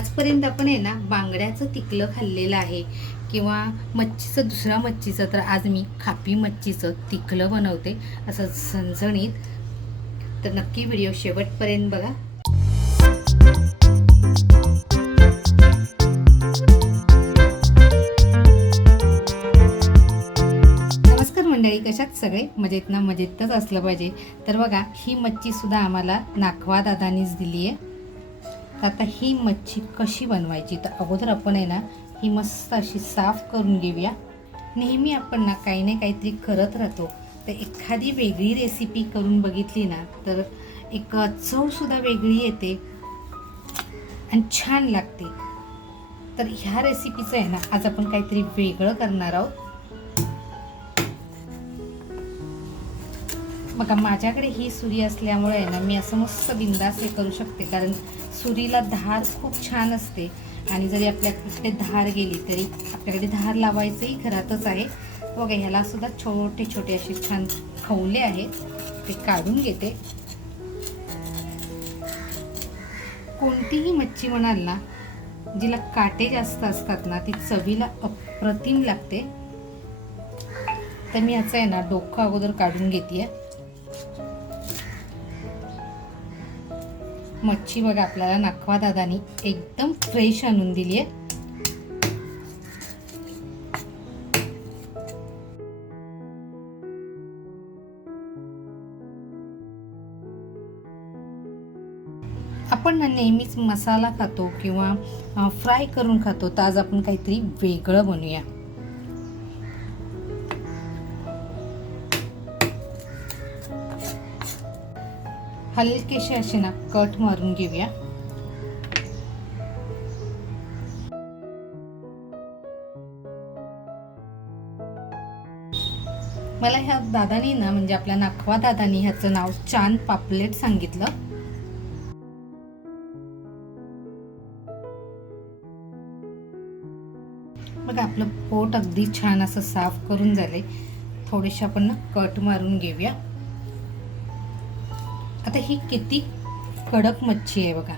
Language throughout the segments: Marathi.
आजपर्यंत आपण आहे ना बांगड्याचं तिकलं खाल्लेलं आहे किंवा मच्छीचं दुसऱ्या मच्छीचं, तर आज मी खापी मच्छीचं तिकलं बनवते असं झणझणीत. तर नक्की व्हिडिओ शेवटपर्यंत बघा. नमस्कार मंडळी, कशात सगळे मजेत ना? मजेतच असलं पाहिजे. तर बघा, ही मच्छी सुद्धा आम्हाला नाखवा दादानीच दिली आहे. आता ही मच्छी कशी बनवायची, तर अगोदर आपण आहे ना ही मस्त अशी साफ करून घेऊया. नेहमी आपण ना काही ना काहीतरी करत राहतो, तर एखादी वेगळी रेसिपी करून बघितली ना तर एक चवसुद्धा वेगळी येते आणि छान लागते. तर ह्या रेसिपीचं आहे ना आज आपण काहीतरी वेगळं करणार आहोत. बघा, माझ्याकडे ही सुरी असल्यामुळे आहे ना मी असं मस्त बिंदास हे करू शकते, कारण सुरीला धार खूप छान असते आणि जरी आपल्याकडे धार गेली तरी आपल्याकडे धार लावायचंही घरातच आहे. बघा, ह्याला सुद्धा छोटे छोटे असे छान खवले आहेत, ते काढून घेते. कोणतीही मच्छी म्हणाल ना, जिला काटे जास्त असतात ना ती चवीला अप्रतिम लागते. तर मी याचं आहे ना डोकं अगोदर काढून घेते. मच्छी बघा आपल्याला नाखवा दादानी एकदम फ्रेश आणून दिली आहे. आपण ना नेहमीच मसाला खातो किंवा फ्राय करून खातो, तर आज आपण काहीतरी वेगळं बनवूया. हलकेसे असे ना कट मारून घेऊया. मला ह्या दादानी ना, म्हणजे आपल्या नाखवा दादानी ह्याचं नाव चांद पापलेट सांगितलं. बघा, आपलं पोट अगदी छान असं साफ करून झाले. थोडेसे आपण ना कट मारून घेऊया. आता ही किती कडक मच्छी आहे बघा.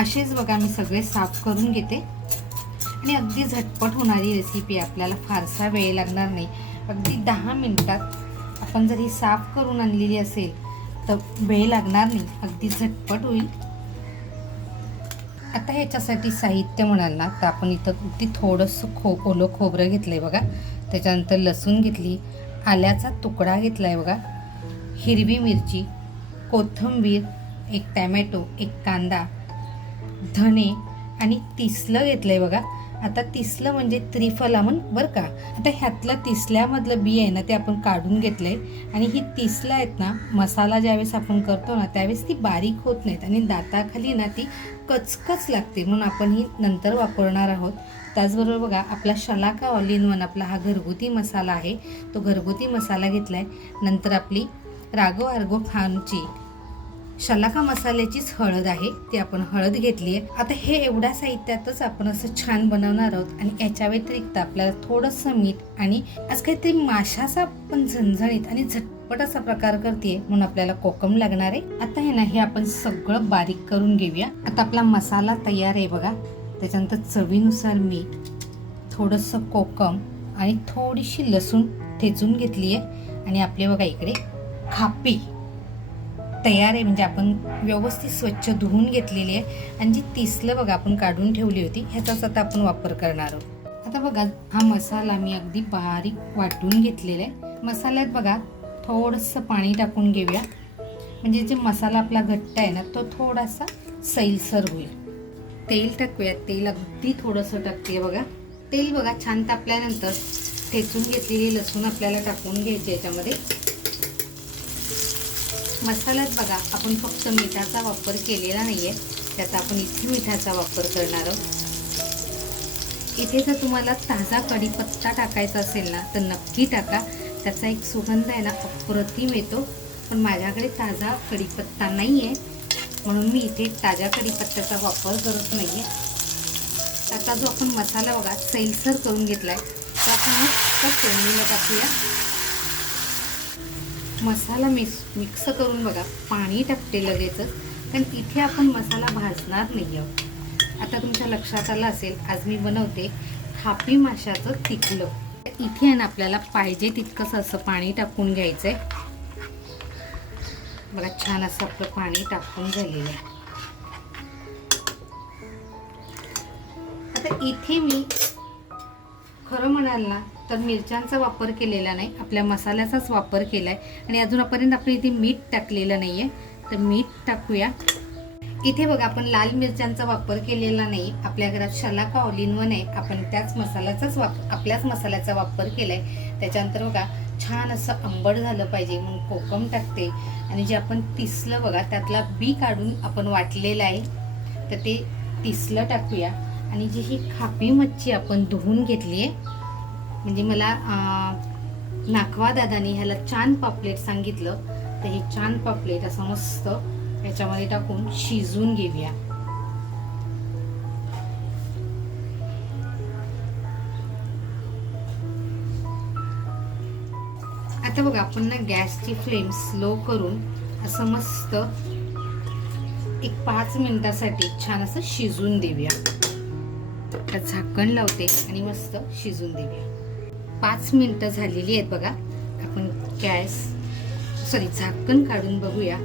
असेच बघा मी सगळे साफ करून घेते आणि अगदी झटपट होणारी रेसिपी. आपल्याला फारसा वेळ लागणार नाही, अगदी 10 मिनिटात आपण जर ही साफ करून आणलेली असेल तर वेळ लागणार नाही, अगदी झटपट होईल. आता ह्याच्यासाठी साहित्य म्हणाल ना तर आपण इथं अगदी थोडंसं ओलं खोबरं घेतलंय बघा. त्याच्यानंतर लसूण घेतली, आल्याचा तुकडा घेतलाय बघा, हिरवी मिरची, कोथिंबीर, एक टॅमॅटो, एक कांदा, धने आणि तिसलं घेतलंय बघा. आता तिसलं म्हणजे त्रिफलामण बरं का. आता ह्यातलं तिसल्यामधलं बी आहे ना ते आपण काढून घेतलंय. आणि ही तिसलं आहेत ना, मसाला ज्यावेळेस आपण करतो ना त्यावेळेस ती बारीक होत नाहीत आणि दाताखाली ना ती कचकच लागते, म्हणून आपण ही नंतर वापरणार आहोत. त्याचबरोबर बघा, आपला शलाका ऑल इन वन आपला हा घरगुती मसाला आहे, तो घरगुती मसाला घेतलाय. नंतर आपली राघव आर्गो फार्मची शलाका मसाल्याचीच हळद आहे, ती आपण हळद घेतली आहे. आता हे एवढ्या साहित्यातच आपण असं छान बनवणार आहोत. आणि याच्या व्यतिरिक्त आपल्याला थोडंसं मीठ आणि आज काहीतरी माशाचा पण झणझणीत आणि झटपट असा प्रकार करते, म्हणून आपल्याला कोकम लागणार आहे. आता हे ना हे आपण सगळं बारीक करून घेऊया. आता आपला मसाला तयार आहे बघा. त्याच्यानंतर चवीनुसार मीठ, थोडंसं कोकम आणि थोडीशी लसूण ठेचून घेतली आहे. आणि आपले बघा इकडे खापी तयार आहे, म्हणजे आपण व्यवस्थित स्वच्छ धुवून घेतलेली आहे. आणि जी तिसलं बघा आपण काढून ठेवली होती, ह्याचाच आता आपण वापर करणार आहोत. आता बघा, हा मसाला मी अगदी बारीक वाटून घेतलेला आहे. मसाल्यात बघा थोडंसं पाणी टाकून घेऊया, म्हणजे जे मसाला आपला घट्ट आहे ना तो थोडासा सैलसर होईल. तेल टाकूया. तेल अगदी थोडंसं टाकते बघा. तेल बघा छान तापल्यानंतर ठेचून घेतलेली लसूण आपल्याला टाकून घ्यायची याच्यामध्ये. मसाल्यात बघा आपण फक्त मिठाचा वापर केलेला नाही आहे, त्यात आपण इथे मिठाचा वापर करणार आहोत. इथे जर तुम्हाला ताजा कढीपत्ता टाकायचा असेल ना तर नक्की टाका, त्याचा एक सुगंध आहे ना अप्रतिम येतो. पण माझ्याकडे ताजा कढीपत्ता नाही आहे, म्हणून मी इथे ताज्या कढीपत्त्याचा वापर करत नाही आहे. आता जो आपण मसाला बघा सैलसर करून घेतला आहे तर आपण फोडणीला टाकूया. मसाला मिक्स करून बघा पाणी टाकते लगेचच, कारण इथे आपण मसाला भाजणार नाही आहोत. आता तुमच्या लक्षात आलं असेल, आज मी बनवते खापी माशाचं तिखलं. इथे आहे ना आपल्याला पाहिजे तितकंच असं पाणी टाकून घ्यायचं आहे. बघा छान असं आपलं पाणी टाकून झालेलं आहे. आता इथे मी खरं म्हणाल ना तर मिरच्यांचा वापर केलेला नाही, आपल्या मसाल्याचाच वापर केला आहे. आणि अजूनपर्यंत आपण इथे मीठ टाकलेलं नाही आहे, तर मीठ टाकूया. इथे बघा आपण लाल मिरच्यांचा वापर केलेला नाही, आपल्या घरात शलाका ऑल इन वन आहे, आपण आपल्याच मसाल्याचा वापर केला आहे. त्याच्यानंतर बघा छान असं आंबट झालं पाहिजे म्हणून कोकम टाकते. आणि जे आपण तिसलं बघा त्यातला बी काढून आपण वाटलेलं आहे, तर ते तिसलं टाकूया. आणि जी ही खापी मच्छी आपण धुवून घेतली आहे, म्हणजे मला नाखवा दादानी ह्याला चान पापलेट सांगितलं, तर हे चान पापलेट असं मस्त याच्यामध्ये टाकून शिजवून घेऊया. आता बघा आपण ना गॅसची फ्लेम स्लो करून असं मस्त एक 5 मिनिटासाठी छान असं शिजवून देऊया. तर झाकण लावते आणि मस्त शिजवून देऊया. 5 मिनिटं झालेली आहेत बघा. आपण झाकण काढून बघूया.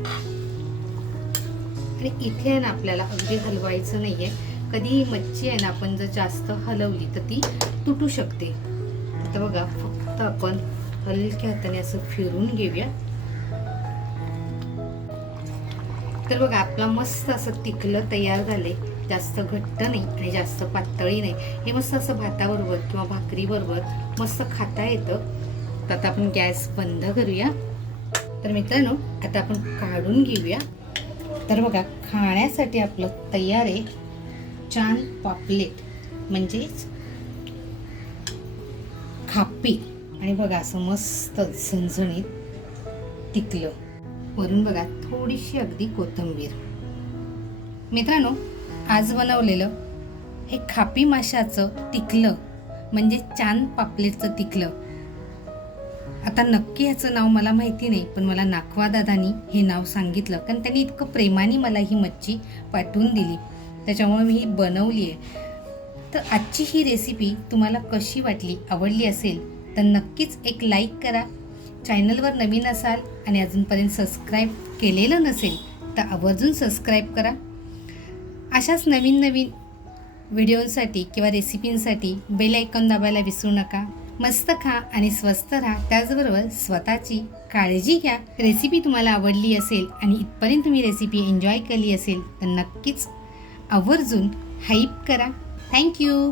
आणि इथे आहे ना आपल्याला अगदी हलवायचं नाहीये. कधी मच्छी आहे ना आपण जर जास्त हलवली तर ती तुटू शकते. आता बघा फक्त आपण हलक्या हाताने असं फिरून घेऊया. तर बघा आपला मस्त असं तिखलं तयार झाले. जास्त घट्ट नाही आणि जास्त पातळी नाही. हे मस्त असं भाताबरोबर किंवा भाकरी बरोबर मस्त खाता येतं. तर आता आपण गॅस बंद करूया. तर मित्रांनो आता आपण काढून घेऊया. तर बघा खाण्यासाठी आपलं तयार आहे चान पापलेट, म्हणजेच खापी. आणि बघा असं मस्त झणझणीत तिखलं. वरून बघा थोडीशी अगदी कोथिंबीर. मित्रांनो आज बनवलेलं हे खापी माशाचं तिखलं म्हणजे चान पापलेटचं तिखलं. आता नक्की ह्याचं नाव मला माहिती नाही, पण मला नाखवा दादानी हे नाव सांगितलं, कारण त्यांनी इतकं प्रेमाने मला ही मच्छी पाठवून दिली, त्याच्यामुळे मी ही बनवली आहे. तर आजची ही रेसिपी तुम्हाला कशी वाटली, आवडली असेल तर नक्कीच एक लाईक करा. चॅनलवर नवीन असाल आणि अजूनपर्यंत सबस्क्राईब केलेलं नसेल तर आवर्जून सबस्क्राईब करा. अशाच नवीन नवीन व्हिडिओसाठी किंवा रेसिपींसाठी बेल आयकॉन दाबायला विसरू नका. मस्त खा आणि स्वस्त राहा, त्याचबरोबर स्वतःची काळजी घ्या. रेसिपी तुम्हाला आवडली असेल आणि इथपर्यंत तुम्ही रेसिपी एन्जॉय केली असेल तर नक्कीच आवर्जून हाईप करा. थँक्यू.